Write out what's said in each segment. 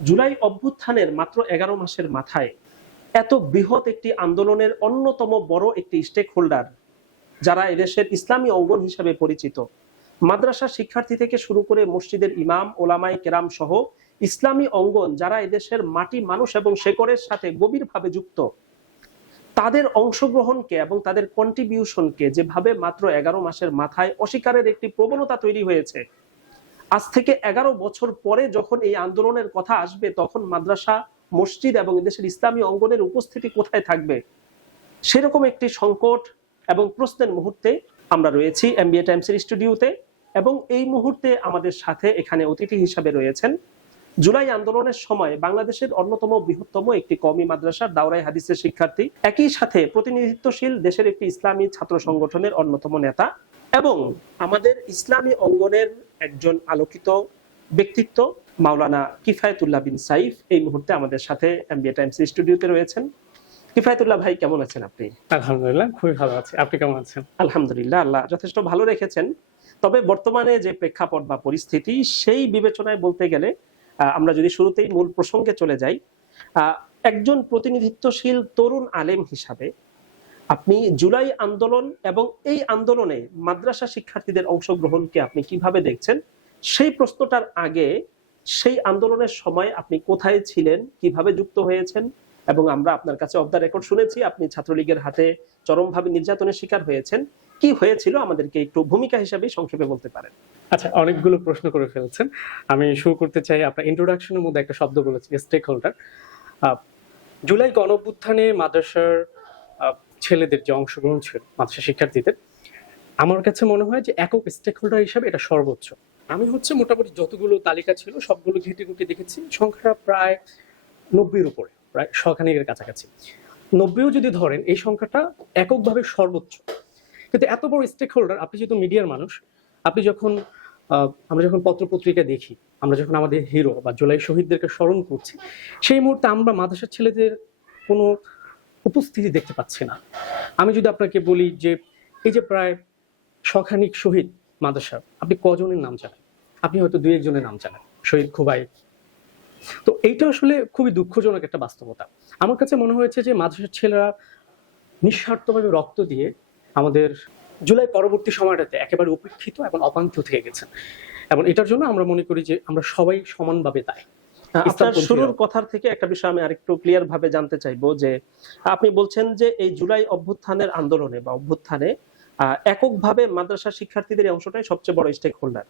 জুলাই অভ্যুত্থানের মাত্র এগারো মাসের মাথায় এত বৃহৎ একটি আন্দোলনের অন্যতম বড় একটি স্টেক হোল্ডার যারা এদেশের ইসলামী অঙ্গন হিসেবে পরিচিত। মাদ্রাসা শিক্ষার্থী থেকে শুরু করে মসজিদের ইমাম ওলামাই কেরাম সহ ইসলামী অঙ্গন যারা এদেশের মাটি মানুষ এবং শেকরের সাথে গভীরভাবে যুক্ত, তাদের অংশগ্রহণকে এবং তাদের কন্ট্রিবিউশনকে যেভাবে মাত্র এগারো মাসের মাথায় অস্বীকারের একটি প্রবণতা তৈরি হয়েছে আজ থেকে এগারো বছর পরে যখন এই আন্দোলনের কথা আসবে, তখন মাদ্রাসা, মসজিদ এবং দেশের ইসলামী অঙ্গনের উপস্থিতি কোথায় থাকবে? সেরকম একটি সংকট এবং প্রশ্নের মুহূর্তে আমরা রয়েছি এমবিএ টাইমসের স্টুডিওতে এবং এই মুহূর্তে আমাদের সাথে এখানে অতিথি হিসাবে রয়েছেন জুলাই আন্দোলনের সময় বাংলাদেশের অন্যতম বৃহত্তম একটি কমি মাদ্রাসার দাওরাই হাদিসের শিক্ষার্থী, একই সাথে প্রতিনিধিত্বশীল দেশের একটি ইসলামী ছাত্র সংগঠনের অন্যতম নেতা এবং আমাদের ইসলামী অঙ্গনের একজন আলোকিত ব্যক্তিত্ব মাওলানা কিফায়তুল্লাহ বিন সাইফ এই মুহূর্তে আমাদের সাথে এমবিএ টাইমস স্টুডিওতে রয়েছেন। কিফায়তুল্লাহ ভাই কেমন আছেন আপনি? আলহামদুলিল্লাহ খুবই ভালো আছি। আপনি কেমন আছেন? আলহামদুলিল্লাহ আল্লাহ যথেষ্ট ভালো রেখেছেন। তবে বর্তমানে যে প্রেক্ষাপট বা পরিস্থিতি সেই বিবেচনায় বলতে গেলে আমরা যদি শুরুতেই মূল প্রসঙ্গে চলে যাই আহ, একজন প্রতিনিধিত্বশীল তরুণ আলেম হিসাবে আপনি জুলাই আন্দোলন এবং এই আন্দোলনে মাদ্রাসা শিক্ষার্থীদের অংশগ্রহণকে আপনি কীভাবে দেখছেন? সেই প্রশ্নটার আগে সেই আন্দোলনের সময় আপনি কোথায় ছিলেন, কীভাবে যুক্ত হয়েছেন? এবং আমরা আপনার কাছে অফ দ্য রেকর্ড শুনেছি, আপনি ছাত্রলীগের হাতে চরমভাবে নির্যাতনের শিকার হয়েছেন। কি হয়েছিল? আমাদেরকে একটু ভূমিকা হিসাবে সংক্ষেপে বলতে পারেন। আচ্ছা অনেকগুলো প্রশ্ন করে ফেলছেন। আমি শুরু করতে চাই আপনার ইন্ট্রোডাকশনের মধ্যে একটা শব্দ বলেছি স্টেক হোল্ডার জুলাই গণঅভ্যুত্থানে মাদ্রাসার ছেলেদের যে অংশগ্রহণ ছিল মাদ্রাসা শিক্ষার্থীদের, আমার কাছে মনে হয় যে একক স্টেক হোল্ডার হিসাবে এটা সর্বোচ্চ। আমি হচ্ছে মোটামুটি যতগুলো তালিকা ছিল, সবগুলো ঘেটে ঘুটে দেখেছি, সংখ্যাটা প্রায় নব্বইয়ের উপরে, প্রায় শখানিকের কাছাকাছি। নব্বইও যদি ধরেন, এই সংখ্যাটা এককভাবে সর্বোচ্চ। কিন্তু এত বড় স্টেক হোল্ডার আপনি যেহেতু মিডিয়ার মানুষ, আপনি যখন আমরা যখন পত্রপত্রিকা দেখি, আমরা যখন আমাদের হিরো বা জুলাই শহীদদেরকে স্মরণ করছি, সেই মুহূর্তে আমরা মাদ্রাসার ছেলেদের কোনো উপস্থিতি দেখতে পাচ্ছি না। আমি যদি আপনাকে বলি যে, এই যে প্রায় শখানিক শহীদ মাদ্রাসা, আপনি কজনের নাম জানেন? আপনি হয়তো দুই একজনের নাম জানেন, শহীদ খুবাই তো এইটা আসলে খুবই দুঃখজনক একটা বাস্তবতা। আমার কাছে মনে হয়েছে যে, মাদ্রাসার ছেলেরা নিঃস্বার্থভাবে রক্ত দিয়ে আমাদের জুলাই পরবর্তী সময়টাতে একেবারে উপেক্ষিত এবং অপাঙ্কিত থেকে গেছেন। এবং এটার জন্য আমরা মনে করি যে, আমরা সবাই সমানভাবে দায়। আপনার শুরুর কথার থেকে একটা বিষয় আমি আরেকটু ক্লিয়ার ভাবে জানতে চাইব যে আপনি বলছেন যে এই জুলাই অভ্যুত্থানের আন্দোলনে বা অভ্যুত্থানে এককভাবে মাদ্রাসা শিক্ষার্থীদের অংশটাই সবচেয়ে বড় স্টেক হোল্ডার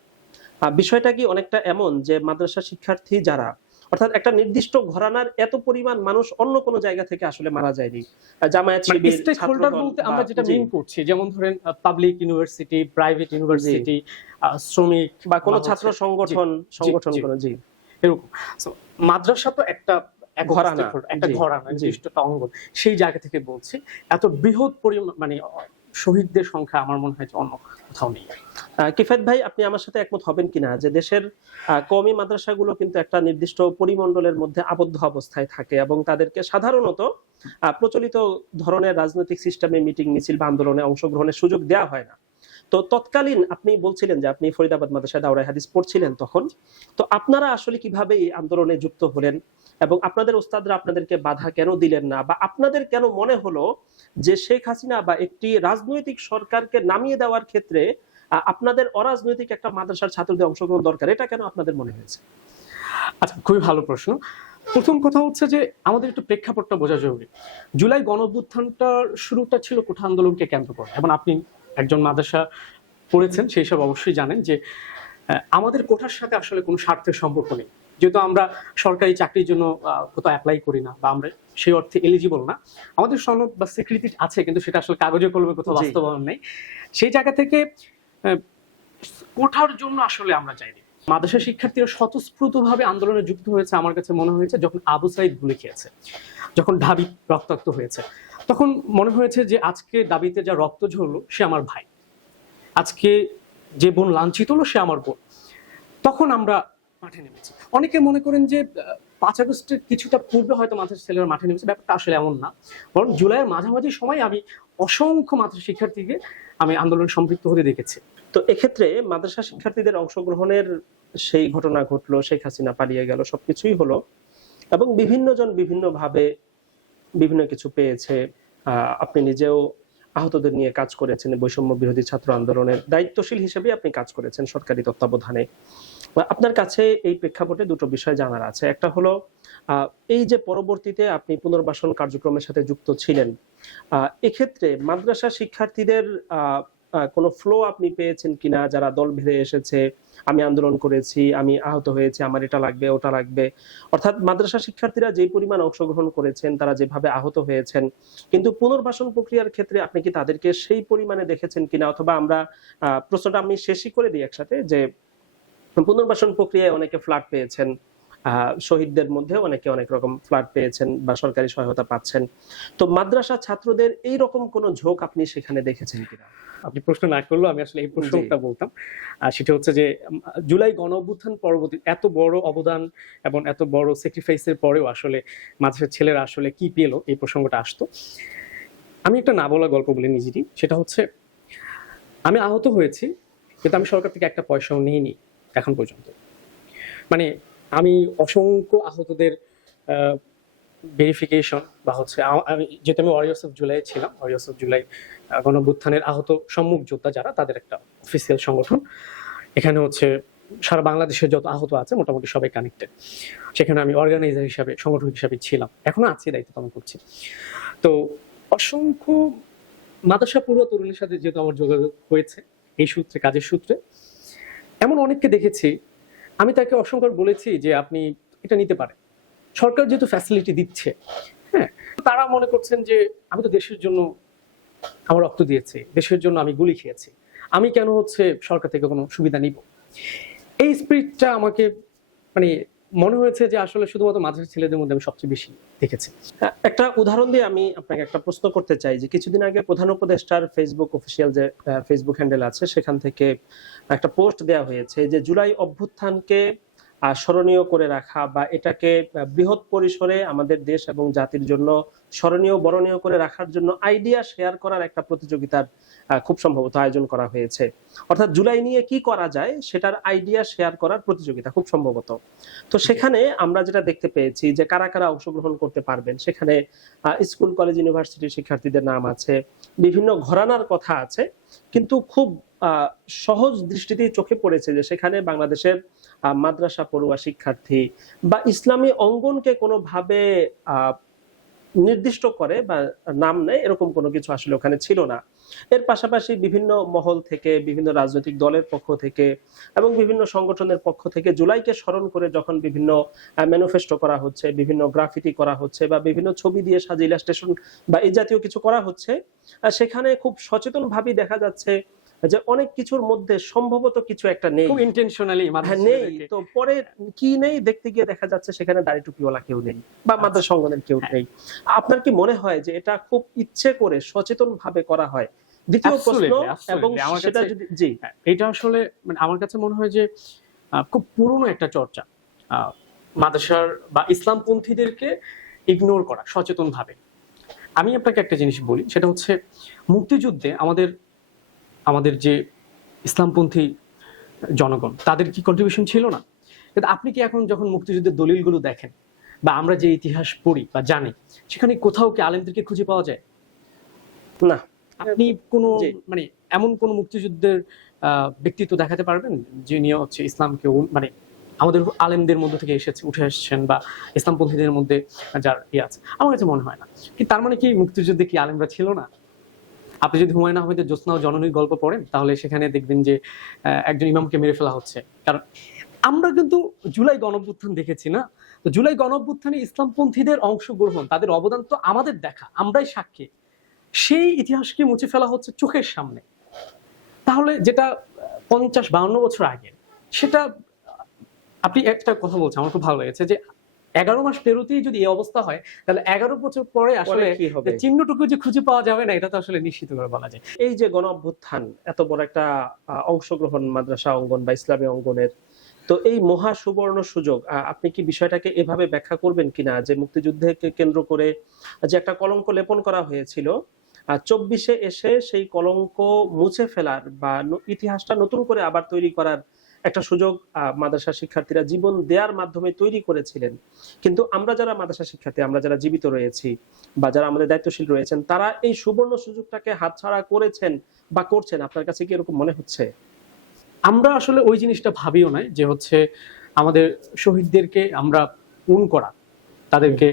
বিষয়টা কি অনেকটা এমন যে মাদ্রাসা শিক্ষার্থী যারা অর্থাৎ একটা নির্দিষ্ট ঘরানার এত পরিমাণ মানুষ অন্য কোনো জায়গা থেকে আসলে মারা যায়নি জামায়াত শিবির স্টেক হোল্ডার বলতে আমরা যেটা মিন করছি যেমন ধরেন পাবলিক ইউনিভার্সিটি প্রাইভেট ইউনিভার্সিটি শ্রমিক বা কোনো ছাত্র সংগঠন সংগঠন। কোনো জি। এরকম। মাদ্রাসা তো একটা একটা ঘরানা। একটা সেই জায়গা থেকে বলছি এত বৃহৎ পরিমাণ মানে শহীদদের সংখ্যা আমার মনে হয় যে অন্য কোথাও নেই। ভাই আপনি আমার সাথে একমত হবেন কিনা যে দেশের কওমি মাদ্রাসাগুলো কিন্তু একটা নির্দিষ্ট পরিমণ্ডলের মধ্যে আবদ্ধ অবস্থায় থাকে এবং তাদেরকে সাধারণত আহ, প্রচলিত ধরনের রাজনৈতিক সিস্টেমে মিটিং মিছিল বা আন্দোলনে অংশগ্রহণের সুযোগ দেওয়া হয় না। তো তৎকালীন আপনি বলছিলেন যে আপনি ফরিদাবাদ মাদ্রাসায় দাওরাই হাদিস পড়ছিলেন তখন। তো আপনারা আসলে কীভাবে এই আন্দোলনে যুক্ত হলেন এবং আপনাদের ওস্তাদরা আপনাদেরকে বাধা কেন দিলেন না বা আপনাদের কেন মনে হলো যে শেখ হাসিনা বা একটি রাজনৈতিক সরকারকে নামিয়ে দেওয়ার ক্ষেত্রে আপনাদের অরাজনৈতিক একটা মাদ্রাসার ছাত্রদের অংশগ্রহণ দরকার? এটা কেন আপনাদের মনে হয়েছে? আচ্ছা খুবই ভালো প্রশ্ন। প্রথম কথা হচ্ছে যে আমাদের একটু প্রেক্ষাপটটা বোঝা জরুরি। জুলাই গণঅভ্যুত্থানটার শুরুটা ছিল কোঠা আন্দোলনকে কেন্দ্র করে। এবং আপনি একজন মাদ্রাসা পড়েছেন সেই সব অবশ্যই জানেন যে আমাদের কোঠার সাথে আসলে কোনো স্বার্থের সম্পর্ক নেই। যেহেতু আমরা সরকারি চাকরির জন্য কোথাও অ্যাপ্লাই করি না বা আমরা সেই অর্থে এলিজিবল না আমাদের সনদ বা স্বীকৃতি আছে কিন্তু সেটা আসলে কাগজে কলমে কোথাও বাস্তবায়ন নেই। সেই জায়গা থেকে কোঠার জন্য আসলে আমরা যাইনি মাদ্রাসা শিক্ষার্থীরা স্বতঃস্ফূর্তভাবে আন্দোলনে যুক্ত হয়েছে আমার কাছে মনে হয়েছে যখন আবু সাইদ গুলি খেয়েছে যখন ঢাবি রক্তাক্ত হয়েছে। তখন মনে হয়েছে যে আজকে দাবিতে যা রক্ত ঝরলো, সে আমার ভাই। আজকে যে বোন লাঞ্ছিত হলো, সে আমার বোন। তখন আমরা মাঠে নেমেছি। অনেকে মনে করেন যে পাঁচ আগস্টের কিছুটা পূর্বে হয়তো মাদ্রাসা ছেলেরা মাঠে নেমেছে, ব্যাপারটা আসলে এমন না। বরং জুলাইয়ের মাঝামাঝি সময় আমি অসংখ্য মাদ্রাসা শিক্ষার্থীকে আমি আন্দোলন সম্পৃক্ত হতে দেখেছি। তো এক্ষেত্রে মাদ্রাসা শিক্ষার্থীদের অংশগ্রহণের সেই ঘটনা ঘটলো, শেখ হাসিনা পালিয়ে গেল, সবকিছুই হলো। এবং বিভিন্ন জন বিভিন্ন ভাবে বিভিন্ন কিছু পেয়েছে আপনি নিজেও আহতদের নিয়ে কাজ করেছেন, বৈষম্য বিরোধী ছাত্র আন্দোলনের দায়িত্বশীল হিসেবে আপনি কাজ করেছেন সরকারি তত্ত্বাবধানে। আপনার কাছে এই প্রেক্ষাপটে দুটো বিষয় জানার আছে। একটা হলো এই যে পরবর্তীতে আপনি পুনর্বাসন কার্যক্রমের সাথে যুক্ত ছিলেন এক্ষেত্রে মাদ্রাসা শিক্ষার্থীদের কোনো ফ্লো আপনি পেয়েছেন কিনা, যারা দল ভেদে এসেছে, আমি আন্দোলন করেছি, আমি আহত হয়েছি, আমার এটা লাগবে, ওটা লাগবে। অর্থাৎ মাদ্রাসা শিক্ষার্থীরা যে পরিমাণ অংশগ্রহণ করেছেন, তারা যেভাবে আহত হয়েছেন, কিন্তু পুনর্বাসন প্রক্রিয়ার ক্ষেত্রে আপনি কি তাদেরকে সেই পরিমাণে দেখেছেন কিনা? অথবা আমরা প্রশ্নটা আমি শেষই করে দিই একসাথে, যে পুনর্বাসন প্রক্রিয়ায় অনেকে ফ্ল্যাট পেয়েছেন। শহীদদের মধ্যে অনেকে অনেক রকম ফ্ল্যাট পেয়েছেন বা সরকারি সহায়তা পাচ্ছেন। তো মাদ্রাসা ছাত্রদের এই রকম কোন ঝোঁক আপনি সেখানে দেখেছেন কিনা? আপনি প্রশ্ন না করলেও আমি আসলে এই প্রশ্নটা বলতাম। আর সেটা হচ্ছে যে জুলাই গণ অভ্যুত্থান পরবর্তী এত বড় অবদান এবং এত বড় স্যাক্রিফাইসের পরেও আসলে মাদ্রাসার ছেলেরা আসলে কি পেল এই প্রসঙ্গটা আসতো। আমি একটা না বলা গল্প বলে নিজেরই। সেটা হচ্ছে আমি আহত হয়েছি কিন্তু আমি সরকার থেকে একটা পয়সাও নিইনি এখন পর্যন্ত। মানে আমি অসংখ্য আহতদের ভেরিফিকেশন বা হচ্ছে আমি যেহেতু আমি ওয়ারিয়ার্স অফ জুলাই ছিলাম ওয়ারিয়ার্স অফ জুলাই আহ, আহত সম্মুখ যোদ্ধা যারা তাদের একটা অফিসিয়াল সংগঠন। এখানে হচ্ছে সারা বাংলাদেশের যত আহত আছে মোটামুটি সবাই কানেক্টেড সেখানে আমি অর্গানাইজার হিসাবে সংগঠন হিসাবে ছিলাম। এখনও আছি দায়িত্ব পালন করছি। তো অসংখ্য মাদ্রাসা পড়ুয়া তরুণের সাথে যেহেতু আমার যোগাযোগ হয়েছে এই সূত্রে কাজের সূত্রে এমন অনেককে দেখেছি আমি তাকে অসংখ্য বলেছি যে আপনি এটা নিতে পারেন। সরকার যেহেতু ফ্যাসিলিটি দিচ্ছে হ্যাঁ তারা মনে করছেন যে আমি তো দেশের জন্য আমার রক্ত দিয়েছি, দেশের জন্য আমি গুলি খেয়েছি, আমি কেন হচ্ছে সরকার থেকে কোনো সুবিধা নিব? এই স্পিরিটটা আমাকে মানে মনে হয়েছে যে আসলে শুধুমাত্র মাদ্রাসার ছেলেদের মধ্যে আমি সবচেয়ে বেশি দেখেছি। হ্যাঁ, একটা উদাহরণ দিয়ে আমি আপনাকে একটা প্রশ্ন করতে চাই যে কিছুদিন আগে প্রধান উপদেষ্টার ফেসবুক অফিসিয়াল যে ফেসবুক হ্যান্ডেল আছে সেখান থেকে একটা পোস্ট দেওয়া হয়েছে যে জুলাই অভ্যুত্থানকে স্মরণীয় করে রাখা বা এটাকে বৃহৎ পরিসরে আমাদের দেশ এবং জাতির জন্য স্মরণীয় বরণীয় করে রাখার জন্য আইডিয়া শেয়ার করার একটা প্রতিযোগিতার খুব সম্ভবত আয়োজন করা হয়েছে। অর্থাৎ জুলাই নিয়ে কি করা যায় সেটার আইডিয়া শেয়ার করার প্রতিযোগিতা খুব সম্ভবত। তো সেখানে আমরা যেটা দেখতে পেয়েছি যে কারা কারা অংশগ্রহণ করতে পারবেন সেখানে স্কুল কলেজ ইউনিভার্সিটির শিক্ষার্থীদের নাম আছে বিভিন্ন ঘরানার কথা আছে কিন্তু খুব সহজ দৃষ্টিতেই চোখে পড়েছে যে সেখানে বাংলাদেশের মাদ্রাসা পড়ুয়া শিক্ষার্থী বা ইসলামী অঙ্গনকে কোনোভাবে নির্দিষ্ট করে বা নাম নেয় এরকম কোনো কিছু আসলে ওখানে ছিল না। এর পাশাপাশি বিভিন্ন মহল থেকে, বিভিন্ন রাজনৈতিক দলের পক্ষ থেকে এবং বিভিন্ন সংগঠনের পক্ষ থেকে জুলাইকে স্মরণ করে যখন বিভিন্ন ম্যানিফেস্টো করা হচ্ছে, বিভিন্ন গ্রাফিটি করা হচ্ছে বা বিভিন্ন ছবি দিয়ে সাজিয়ে ইলাস্ট্রেশন বা এই জাতীয় কিছু করা হচ্ছে সেখানে খুব সচেতন ভাবে দেখা যাচ্ছে যে অনেক কিছুর মধ্যে সম্ভবত কিছু একটা নেই। ইন্টেনশনালি হ্যাঁ নেই। তো পরে কি নেই দেখতে গিয়ে দেখা যাচ্ছে সেখানে দাড়ি টুপিওয়ালা কেউ নেই বা মাদ্রাসা অঙ্গনের কেউ হ্যাঁ। নেই। আপনার কি মনে হয় যে এটা খুব ইচ্ছে করে সচেতন ভাবে করা হয়? দ্বিতীয় প্রশ্ন. এবং সেটা যদি জি। হ্যাঁ, এটা আসলে মানে আমার কাছে মনে হয় যে খুব পুরনো একটা চর্চা। আহ, মাদ্রাসার বা ইসলামপন্থীদেরকে ইগনোর করা সচেতন ভাবে আমি আপনাকে একটা জিনিস বলি সেটা হচ্ছে মুক্তিযুদ্ধে আমাদের আমাদের যে ইসলামপন্থী জনগণ তাদের কি কন্ট্রিবিউশন ছিল না? কিন্তু আপনি কি এখন যখন মুক্তিযুদ্ধের দলিলগুলো দেখেন বা আমরা যে ইতিহাস পড়ি বা জানি সেখানে কোথাও কি আলেমদেরকে খুঁজে পাওয়া যায়? না। আপনি কোনো মানে এমন কোন মুক্তিযুদ্ধের আহ, ব্যক্তিত্ব দেখাতে পারবেন যিনি হচ্ছে ইসলামকে মানে আমাদের আলেমদের মধ্যে থেকে এসেছে উঠে এসেছেন বা ইসলামপন্থীদের মধ্যে যার ইয়ে আছে? আমার কাছে মনে হয় না। কি তার মানে কি মুক্তিযুদ্ধে কি আলেমরা ছিল না? আপনি যদি হুমায়ুন আহমেদের জ্যোৎস্না জননীর গল্প পড়েন, তাহলে সেখানে দেখবেন যে একজন ইমামকে মেরে ফেলা হচ্ছে। কারণ আমরা কিন্তু জুলাই গণঅভ্যুত্থান দেখেছি না? তো জুলাই গণঅভ্যুত্থানে ইসলামপন্থীদের অংশগ্রহণ, তাদের অবদান তো আমাদের দেখা, আমরাই সাক্ষী। সেই ইতিহাসকে মুছে ফেলা হচ্ছে চোখের সামনে। তাহলে যেটা পঞ্চাশ বাউন্ন বছর আগে, সেটা আপনি একটা কথা বলছেন, আমার খুব ভালো লেগেছে যে এগারো মাস পেরোতেই যদি এই অবস্থা হয় তাহলে এগারো বছর পরে আসলে কি হবে? চিহ্নটুকু যে খুঁজে পাওয়া যাবে না এটা তো আসলে নিশ্চিত করে বলা যায়। এই যে গণ অভ্যুত্থান এত বড় একটা অংশগ্রহণ মাদ্রাসা অঙ্গন বা ইসলামী অঙ্গনের তো এই মহা সুবর্ণ সুযোগ আপনি কি বিষয়টাকে এভাবে ব্যাখ্যা করবেন কিনা? যে মুক্তিযুদ্ধকে কেন্দ্র করে যে একটা কলঙ্ক লেপন করা হয়েছিল চব্বিশে এসে সেই কলঙ্ক মুছে ফেলার বা ইতিহাসটা নতুন করে আবার তৈরি করার একটা সুযোগ মাদ্রাসা শিক্ষার্থীরা জীবন দেওয়ার মাধ্যমে তৈরি করেছিলেন। কিন্তু আমরা যারা মাদ্রাসা শিক্ষার্থী, আমরা যারা জীবিত রয়েছি বা যারা আমাদের দায়িত্বশীল রয়েছেন, তারা এই সুবর্ণ সুযোগটাকে হাতছাড়া করেছেন বা করছেন। আপনার কাছে কি এরকম মনে হচ্ছে? আমরা আসলে ওই জিনিসটা ভাবিও নাই যে হচ্ছে আমাদের শহীদদেরকে আমরা উন করা, তাদেরকে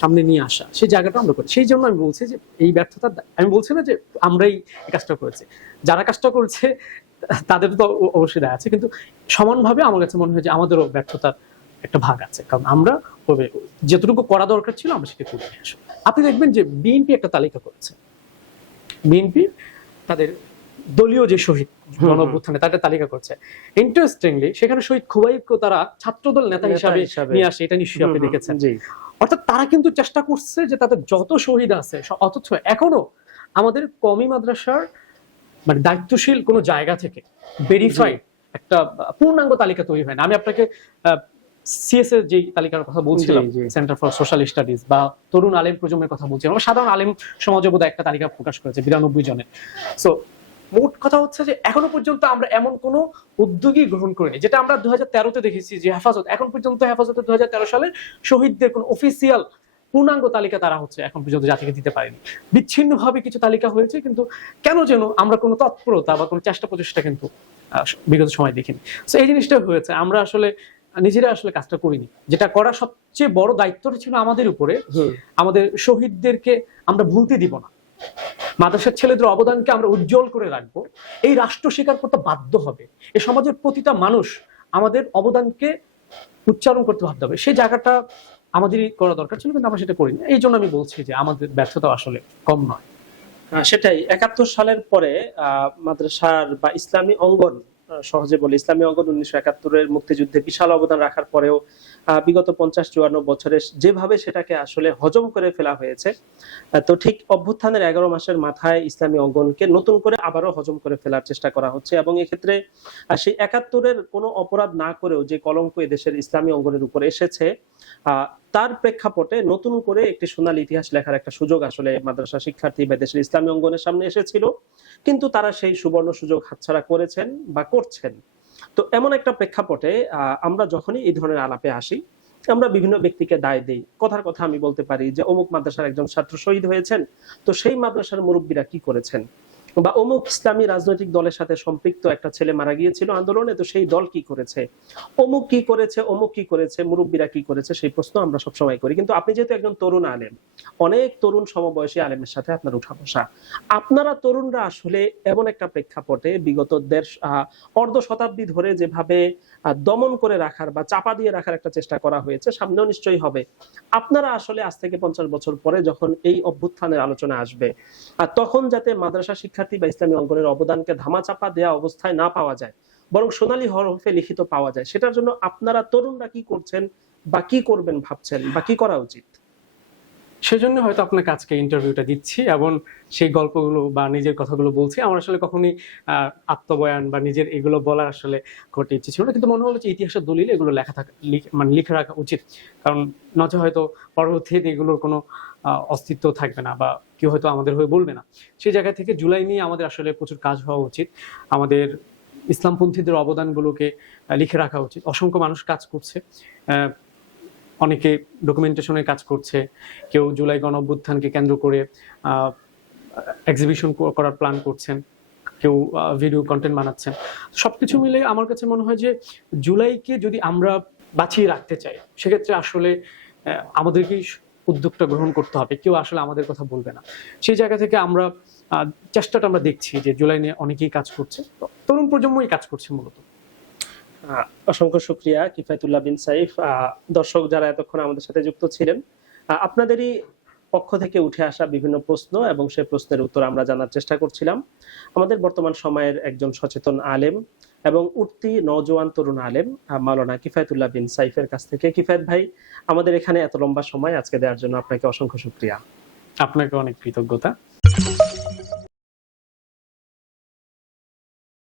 সামনে নিয়ে আসা, সেই জায়গাটা আমরা করি। সেই জন্য আমি বলছি যে এই ব্যর্থতা আমি বলছি না যে আমরাই কাজটা করেছি। যারা কাজটা করেছে তাদের তো অবশ্যই দায় আছে কিন্তু সমানভাবে আমার কাছে মনে হয় যে আমাদেরও ব্যর্থতার একটা ভাগ আছে। কারণ আমরা যতটুকু করা দরকার ছিল আমরা সেটা করে নিয়ে আসব আপনি দেখবেন যে বিএনপি একটা তালিকা করেছে। বিএনপি তাদের দলীয় যে শহীদ হুম। গণ অভ্যুত্থানে তাদের তালিকা করছে। ইন্টারেস্টিংলি সেখানে শহীদ খুবাইবকে তারা ছাত্রদল নেতা নেতা হিসাবে। নিয়ে আসে এটা নিশ্চয়ই আপনি দেখেছেন। অর্থাৎ তারা কিন্তু চেষ্টা করছে যে তাদের যত শহীদ আছে অথচ এখনও আমাদের কমি মাদ্রাসার মানে দায়িত্বশীল কোনো জায়গা থেকে ভেরিফাইড একটা পূর্ণাঙ্গ তালিকা তৈরি হয় না। আমি আপনাকে সিএস এর যে তালিকার কথা বলছিলাম। সেন্টার ফর সোশ্যাল স্টাডিজ বা তরুণ আলেম প্রজন্মের কথা বলছিলাম সাধারণ আলেম সমাজে বোধহয় একটা তালিকা প্রকাশ করেছে বিরানব্বই জনের। সো মোট কথা হচ্ছে যে এখনও পর্যন্ত আমরা এমন কোনো উদ্যোগই গ্রহণ করিনি যেটা আমরা দু হাজার তেরোতে দেখেছি যে হেফাজত এখন পর্যন্ত হেফাজতে দু হাজার তেরো সালে শহীদদের কোন অফিসিয়াল পূর্ণাঙ্গ তালিকা তারা হচ্ছে এখন পর্যন্ত জাতিকে দিতে পারেনি। বিচ্ছিন্নভাবে কিছু তালিকা হয়েছে কিন্তু কেন যেন আমরা কোনো তৎপরতা বা কোনো চেষ্টা প্রচেষ্টা কিন্তু বিগত সময় দেখিনি। তো এই জিনিসটা হয়েছে আমরা আসলে নিজেরা আসলে কাজটা করিনি। যেটা করা সবচেয়ে বড় দায়িত্বটা ছিল আমাদের উপরে আমাদের শহীদদেরকে আমরা ভুলতে দিব না। মাদ্রাসার ছেলেদের অবদানকে আমরা উজ্জ্বল করে রাখব। এই রাষ্ট্র স্বীকার করতে বাধ্য হবে। এই সমাজের প্রতিটা মানুষ আমাদের অবদানকে উচ্চারণ করতে বাধ্য হবে। সেই জায়গাটা আমাদেরই করা দরকার ছিল, কিন্তু আমরা সেটা করিনি। এই জন্য আমি বলছি যে আমাদের ব্যর্থতা আসলে কম নয়। সেটাই। একাত্তর সালের পরে মাদ্রাসার বা ইসলামী অঙ্গন সহজে বলে ইসলামী অঙ্গন উনিশশো একাত্তরের মুক্তিযুদ্ধে বিশাল অবদান রাখার পরেও বিগত পঞ্চাশ চুয়ান্ন বছরে যেভাবে সেটাকে আসলে হজম করে ফেলা হয়েছে তো ঠিক অভ্যুত্থানের এগারো মাসের মাথায় ইসলামী অঙ্গনকে নতুন করে আবারও হজম করে ফেলার চেষ্টা করা হচ্ছে এবং এক্ষেত্রে সেই একাত্তরের কোনো অপরাধ না করেও যে কলঙ্ক দেশের ইসলামী অঙ্গনের উপর এসেছে তার প্রেক্ষাপটে নতুন করে একটি সোনালী ইতিহাস লেখার একটা সুযোগ আসলে মাদ্রাসা শিক্ষার্থী বা দেশের ইসলামী অঙ্গনের সামনে এসেছিল, কিন্তু তারা সেই সুবর্ণ সুযোগ হাতছাড়া করেছেন বা করছেন। তো এমন একটা প্রেক্ষাপটে আমরা যখনই এই ধরনের আলাপে আসি, আমরা বিভিন্ন ব্যক্তিকে দায় দেই। কথার কথা আমি বলতে পারি যে, অমুক মাদ্রাসার একজন ছাত্র শহীদ হয়েছেন, তো সেই মাদ্রাসার মুরব্বীরা কি করেছেন? বা অমুক ইসলামী রাজনৈতিক দলের সাথে সম্পৃক্ত একটা ছেলে মারা গিয়েছিল আন্দোলনে, তো সেই দল কি করেছে? অমুক কি করেছে, অমুক কি করেছে, মুরব্বীরা কি করেছে, সেই প্রশ্ন আমরা সবসময় করি। কিন্তু আপনি যেহেতু একজন তরুণ আলেম, অনেক তরুণ সমবয়সী আলেমের সাথে আপনার উঠা বসা আপনারা তরুণরা আসলে এমন একটা প্রেক্ষাপটে বিগত দেড় অর্ধ শতাব্দী ধরে যেভাবে দমন করে রাখার বা চাপা দিয়ে রাখার একটা চেষ্টা করা হয়েছে, সামনেও নিশ্চয়ই হবে। আপনারা আসলে আজ থেকে পঞ্চাশ বছর পরে যখন এই অভ্যুত্থানের আলোচনা আসবে আর তখন যাতে মাদ্রাসা শিক্ষার্থী বা ইসলামী অঙ্গনের অবদানকে ধামাচাপা দেওয়া অবস্থায় না পাওয়া যায়, বরং সোনালী হরফে লিখিত পাওয়া যায়। সেটার জন্য আপনারা তরুণরা কি করছেন বা কি করবেন ভাবছেন বা কি করা উচিত? সেজন্য হয়তো আপনাকে আজকে ইন্টারভিউটা দিচ্ছি এবং সেই গল্পগুলো বা নিজের কথাগুলো বলছি। আমার আসলে কখনই আত্মবয়ান বা নিজের এগুলো বলার আসলে করতে ইচ্ছে ছিল না। কিন্তু মনে হলো যে ইতিহাসের দলিল এগুলো লেখা থাকা মানে লিখে রাখা উচিত। কারণ নচে হয়তো পরবর্তীতে এগুলোর কোনো অস্তিত্ব থাকবে না বা কেউ হয়তো আমাদের হয়ে বলবে না। সেই জায়গা থেকে জুলাই নিয়ে আমাদের আসলে প্রচুর কাজ হওয়া উচিত। আমাদের ইসলামপন্থীদের অবদানগুলোকে লিখে রাখা উচিত। অসংখ্য মানুষ কাজ করছে। অনেকে ডকুমেন্টেশনের কাজ করছে, কেউ জুলাই গণ অভ্যুত্থানকে কেন্দ্র করে এক্সিবিশন করার প্ল্যান করছেন, কেউ ভিডিও কন্টেন্ট বানাচ্ছেন। সবকিছু মিলে আমার কাছে মনে হয় যে জুলাইকে যদি আমরা বাঁচিয়ে রাখতে চাই, সেক্ষেত্রে আসলে আমাদেরকেই উদ্যোগটা গ্রহণ করতে হবে। কেউ আসলে আমাদের কথা বলবে না। সেই জায়গা থেকে আমরা চেষ্টাটা আমরা দেখছি যে জুলাই নিয়ে অনেকেই কাজ করছে। তরুণ প্রজন্মই কাজ করছে মূলত। অসংখ্য শুক্রিয়া কিফায়তুল্লাহ বিন সাইফ। দর্শক যারা এতক্ষণ আমাদের সাথে যুক্ত ছিলেন আপনাদেরই পক্ষ থেকে উঠে আসা বিভিন্ন প্রশ্ন এবং সেই প্রশ্নের উত্তর আমরা জানার চেষ্টা করছিলাম। আমাদের বর্তমান সময়ের একজন সচেতন আলেম এবং উঠতি নওজোয়ান তরুণ আলেম আহ, মাওলানা কিফায়তুল্লাহ বিন সাইফের কাছ থেকে। কিফায়ত ভাই আমাদের এখানে এত লম্বা সময় আজকে দেওয়ার জন্য আপনাকে অসংখ্য শুক্রিয়া। আপনাকে অনেক কৃতজ্ঞতা।